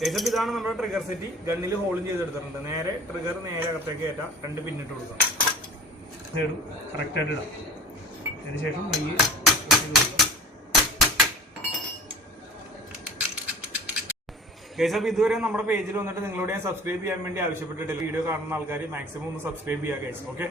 ശേഷം ഇതാണ് നമ്മുടെ ട്രിഗർ സെറ്റ്. ഗണ്ണിൽ ഹോളും ചെയ്തെടുത്തിട്ടുണ്ട്. നേരെ ട്രിഗർ നേരെ അകത്തേക്ക് കയറ്റാം. 2 പിന്നിട്ട് കൊടുക്കാം. സൈഡ് കറക്റ്റായിട്ട് ഇടാം. അതിനുശേഷം പയ്യെ ഗൈസ്, അപ്പോൾ ഇതുവരെ നമ്മുടെ പേജിൽ വന്നിട്ട് നിങ്ങളോട് ഞാൻ സബ്സ്ക്രൈബ് ചെയ്യാൻ വേണ്ടി ആവശ്യപ്പെട്ടിട്ടില്ല. വീഡിയോ കാണുന്ന ആൾക്കാർ മാക്സിമം ഒന്ന് സബ്സ്ക്രൈബ് ചെയ്യുക ഗൈസ്. ഓക്കെ.